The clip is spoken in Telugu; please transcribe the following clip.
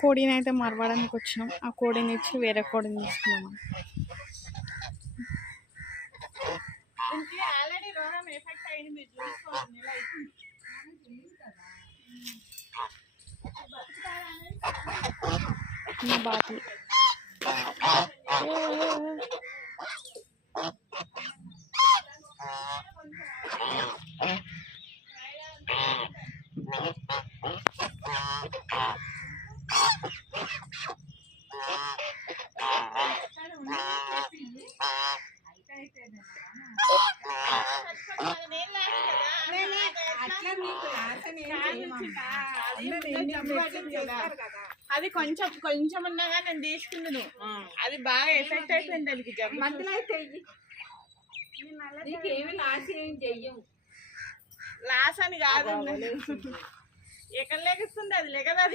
కోడిని అయితే మరవడానికి వచ్చినాం. ఆ కోడిని ఇచ్చి వేరే కోడిని తీసుకున్నాం. ఆల్రెడీ రోగం ఎఫెక్ట్ అయింది, మీరు చూసుకోండి. నెల అవుతుంది. బాతులు అది కొంచెం కొంచెం ఉన్నగా నేను తీసుకున్నాను. అది బాగా ఎఫెక్ట్ అయిపోయింది దానికి. మధ్యలో అయితే నీకేమి లాస్ ఏం చెయ్యం. లాస్ అని కాదు, ఎక్కడ లెగిస్తుంది అది లెగదు.